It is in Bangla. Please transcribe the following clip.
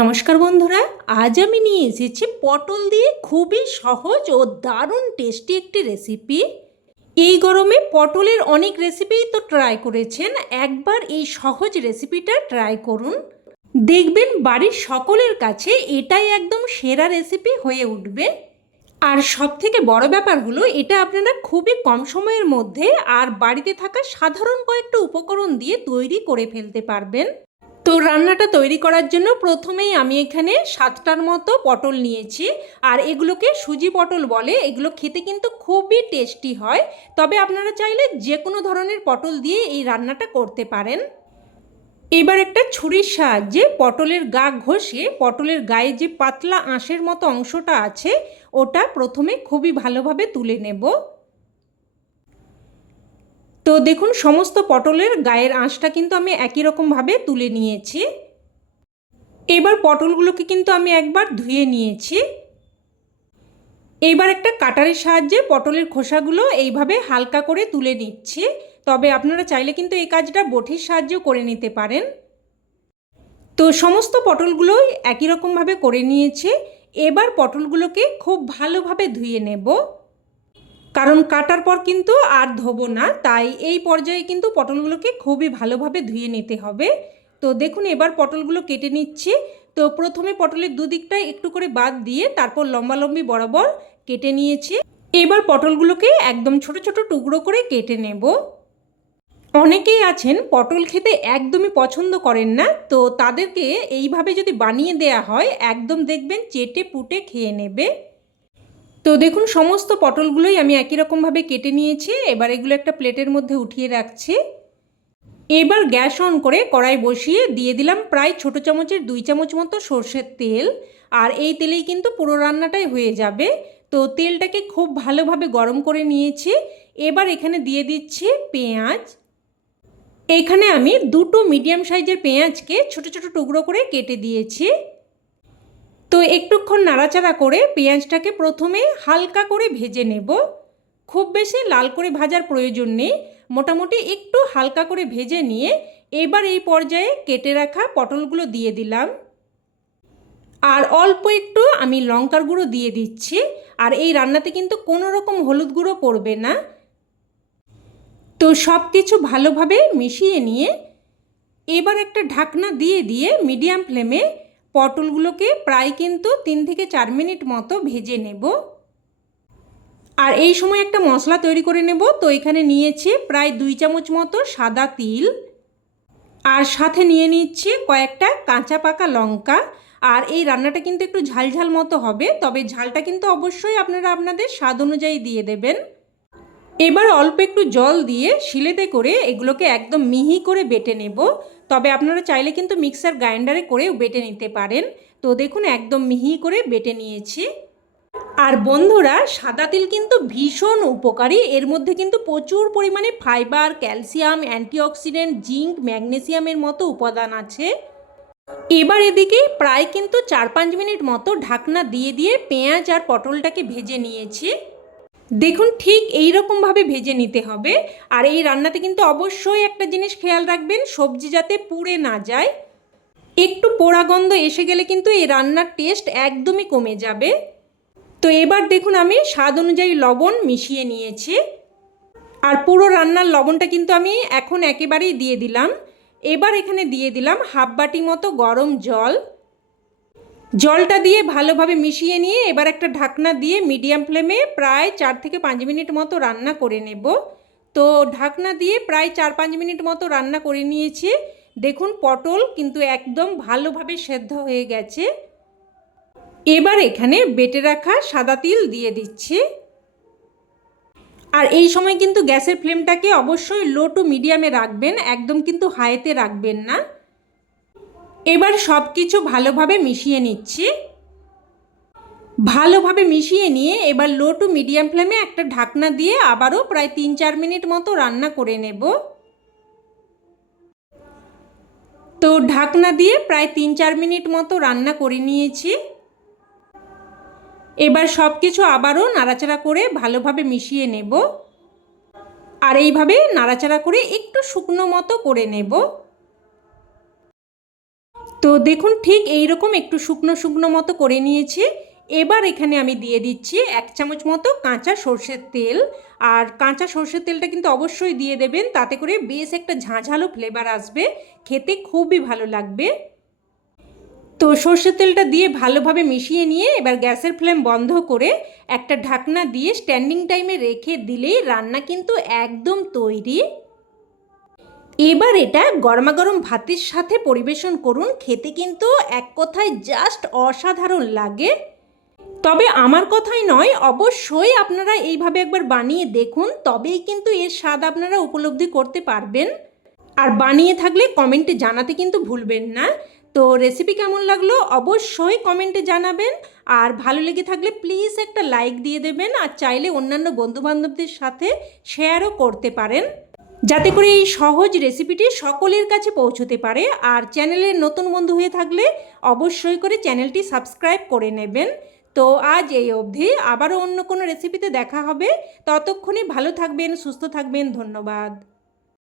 নমস্কার বন্ধুরা, আজ আমি নিয়ে এসেছি পটল দিয়ে খুবই সহজ ও দারুণ টেস্টি একটি রেসিপি এই গরমে পটলের অনেক রেসিপিই তো ট্রাই করেছেন, একবার এই সহজ রেসিপিটা ট্রাই করুন। দেখবেন বাড়ির সকলের কাছে এটাই একদম সেরা রেসিপি হয়ে উঠবে। আর সব থেকে বড় ব্যাপার হলো, এটা আপনারা খুবই কম সময়ের মধ্যে আর বাড়িতে থাকা সাধারণ কয়েকটা উপকরণ দিয়ে তৈরি করে ফেলতে পারবেন। রান্নাটা তৈরি করার জন্য প্রথমেই আমি এখানে সাতটার মতো পটল নিয়েছি। আর এগুলোকে সুজি পটল বলে, এগুলো খেতে কিন্তু খুবই টেস্টি হয়। তবে আপনারা চাইলে যে কোনো ধরনের পটল দিয়ে এই রান্নাটা করতে পারেন। এবার একটা ছুরির সাহায্যে পটলের গা ঘষে, পটলের গায়ে যে পাতলা আঁশের মতো অংশটা আছে, ওটা প্রথমে খুবই ভালোভাবে তুলে নেব। তো দেখুন, সমস্ত পটলের গায়ের আঁশটা কিন্তু আমি একই রকমভাবে তুলে নিয়েছি। এবার পটলগুলোকে কিন্তু আমি একবার ধুয়ে নিয়েছি। এবার একটা কাটারের সাহায্যে পটলের খোসাগুলো এইভাবে হালকা করে তুলে নিচ্ছি। তবে আপনারা চাইলে কিন্তু এই কাজটা বটির সাহায্যেও করে নিতে পারেন। তো সমস্ত পটলগুলোই একই রকমভাবে করে নিয়েছে। এবার পটলগুলোকে খুব ভালোভাবে ধুয়ে নেব। কারণ কাটার পর কিন্তু আর ধোবো না, তাই এই পর্যায়ে কিন্তু পটলগুলোকে খুবই ভালোভাবে ধুয়ে নিতে হবে। তো দেখুন, এবার পটলগুলো কেটে নিচ্ছি। তো প্রথমে পটলের দুদিকটাই একটু করে বাদ দিয়ে তারপর লম্বালম্বি বরাবর কেটে নিয়েছি। এবার পটলগুলোকে একদম ছোট ছোট টুকরো করে কেটে নেব। অনেকেই আছেন পটল খেতে একদমই পছন্দ করেন না, তো তাদেরকে এইভাবে যদি বানিয়ে দেয়া হয়, একদম দেখবেন চেটে পুটে খেয়ে নেবে। তো দেখুন, সমস্ত পটলগুলোই আমি একই রকমভাবে কেটে নিয়েছি। এবার এগুলো একটা প্লেটের মধ্যে উঠিয়ে রাখছি। এবার গ্যাস অন করে কড়াই বসিয়ে দিয়ে দিলাম প্রায় ছোটো চামচের দুই চামচ মতো সর্ষের তেল। আর এই তেলেই কিন্তু পুরো রান্নাটাই হয়ে যাবে। তো তেলটাকে খুব ভালোভাবে গরম করে নিয়েছি। এবার এখানে দিয়ে দিচ্ছি পেঁয়াজ। এখানে আমি দুটো মিডিয়াম সাইজের পেঁয়াজকে ছোট ছোট টুকরো করে কেটে দিয়েছি। তো একটুক্ষণ নাড়াচাড়া করে পেঁয়াজটাকে প্রথমে হালকা করে ভেজে নেব। খুব বেশি লাল করে ভাজার প্রয়োজন নেই। মোটামুটি একটু হালকা করে ভেজে নিয়ে এবার এই পর্যায়ে কেটে রাখা পটলগুলো দিয়ে দিলাম। আর অল্প একটু আমি লঙ্কার গুঁড়ো দিয়ে দিচ্ছি। আর এই রান্নাতে কিন্তু কোনো রকম হলুদ গুঁড়ো পড়বে না। তো সব কিছু ভালোভাবে মিশিয়ে নিয়ে এবার একটা ঢাকনা দিয়ে দিয়ে মিডিয়াম ফ্লেমে পটলগুলোকে প্রায় কিন্তু তিন থেকে চার মিনিট মতো ভেজে নেব। আর এই সময় একটা মশলা তৈরি করে নেব। তো এখানে নিয়েছি প্রায় দুই চামচ মতো সাদা তিল। আর সাথে নিয়ে নিচ্ছি কয়েকটা কাঁচা পাকা লঙ্কা। আর এই রান্নাটা কিন্তু একটু ঝালঝাল মতো হবে, তবে ঝালটা কিন্তু অবশ্যই আপনারা আপনাদের স্বাদ অনুযায়ী দিয়ে দেবেন। এবার অল্প একটু জল দিয়ে শিলেতে করে এগুলোকে একদম মিহি করে বেটে নেব। তবে আপনারা চাইলে কিন্তু মিক্সার গ্রাইন্ডারে করেও বেটে নিতে পারেন। তো দেখুন, একদম মিহি করে বেটে নিয়েছি। আর বন্ধুরা, সাদা তিল কিন্তু ভীষণ উপকারী। এর মধ্যে কিন্তু প্রচুর পরিমাণে ফাইবার, ক্যালসিয়াম, অ্যান্টিঅক্সিডেন্ট, জিঙ্ক, ম্যাগনেসিয়ামের মতো উপাদান আছে। এবার এদিকে প্রায় কিন্তু চার পাঁচ মিনিট মতো ঢাকনা দিয়ে দিয়ে পেঁয়াজ আর পটলটাকে ভেজে নিয়েছি। দেখুন ঠিক এই রকমভাবে ভেজে নিতে হবে। আর এই রান্নাতে কিন্তু অবশ্যই একটা জিনিস খেয়াল রাখবেন, সবজি যাতে পুড়ে না যায়। একটু পোড়া গন্ধ এসে গেলে কিন্তু এই রান্নার টেস্ট একদমই কমে যাবে। তো এবার দেখুন আমি স্বাদ অনুযায়ী লবণ মিশিয়ে নিয়েছি। আর পুরো রান্নার লবণটা কিন্তু আমি এখন একেবারেই দিয়ে দিলাম। এবার এখানে দিয়ে দিলাম হাফ বাটি মতো গরম জল। জলটা দিয়ে ভালোভাবে মিশিয়ে নিয়ে এবার একটা ঢাকনা দিয়ে মিডিয়াম ফ্লেমে প্রায় চার থেকে পাঁচ মিনিট মতো রান্না করে নেব। তো ঢাকনা দিয়ে প্রায় চার পাঁচ মিনিট মতো রান্না করে নিয়েছি। দেখুন পটল কিন্তু একদম ভালোভাবে সেদ্ধ হয়ে গেছে। এবার এখানে বেটে রাখা সাদা তিল দিয়ে দিচ্ছি। আর এই সময় কিন্তু গ্যাসের ফ্লেমটাকে অবশ্যই লো টু মিডিয়ামে রাখবেন, একদম কিন্তু হাইতে রাখবেন না। এবার সব কিছু ভালোভাবে মিশিয়ে নিচ্ছি। ভালোভাবে মিশিয়ে নিয়ে এবার লো টু মিডিয়াম ফ্লেমে একটা ঢাকনা দিয়ে আবারও প্রায় তিন চার মিনিট মতো রান্না করে নেব। তো ঢাকনা দিয়ে প্রায় তিন চার মিনিট মতো রান্না করে নিয়েছি। এবার সব কিছু আবারও নাড়াচাড়া করে ভালোভাবে মিশিয়ে নেব। আর এইভাবে নাড়াচাড়া করে একটু শুকনো মতো করে নেব। তো দেখুন, ঠিক এই রকম একটু শুকনো শুকনো মতো করে নিয়েছি। এবার এখানে আমি দিয়ে দিচ্ছি এক চামচ মতো কাঁচা সর্ষের তেল। আর কাঁচা সর্ষের তেলটা কিন্তু অবশ্যই দিয়ে দেবেন, তাতে করে বেশ একটা ঝাঁঝালো ফ্লেভার আসবে। খেতে খুবই ভালো লাগবে। তো সর্ষের তেলটা দিয়ে ভালোভাবে মিশিয়ে নিয়ে এবার গ্যাসের ফ্লেম বন্ধ করে একটা ঢাকনা দিয়ে স্ট্যান্ডিং টাইমে রেখে দিলেই রান্না কিন্তু একদম তৈরি। এবার এটা গরমাগরম ভাতের সাথে পরিবেশন করুন। খেতে কিন্তু এক কথায় জাস্ট অসাধারণ লাগে। তবে আমার কথাই নয়, অবশ্যই আপনারা এইভাবে একবার বানিয়ে দেখুন, তবেই কিন্তু এর স্বাদ আপনারা উপলব্ধি করতে পারবেন। আর বানিয়ে থাকলে কমেন্টে জানাতে কিন্তু ভুলবেন না। তো রেসিপি কেমন লাগল অবশ্যই কমেন্টে জানাবেন। আর ভালো লেগে থাকলে প্লিজ একটা লাইক দিয়ে দেবেন। আর চাইলে অন্যান্য বন্ধুবান্ধবদের সাথে শেয়ারও করতে পারেন। যাতে করে এই সহজ রেসিপিটি সকলের কাছে পৌঁছতে পারে। আর চ্যানেলের নতুন বন্ধু হয়ে থাকলে অবশ্যই করে চ্যানেলটি সাবস্ক্রাইব করে নেবেন। তো আজ এই অবধি। আবারও অন্য কোনো রেসিপিতে দেখা হবে। ততক্ষণে ভালো থাকবেন, সুস্থ থাকবেন। ধন্যবাদ।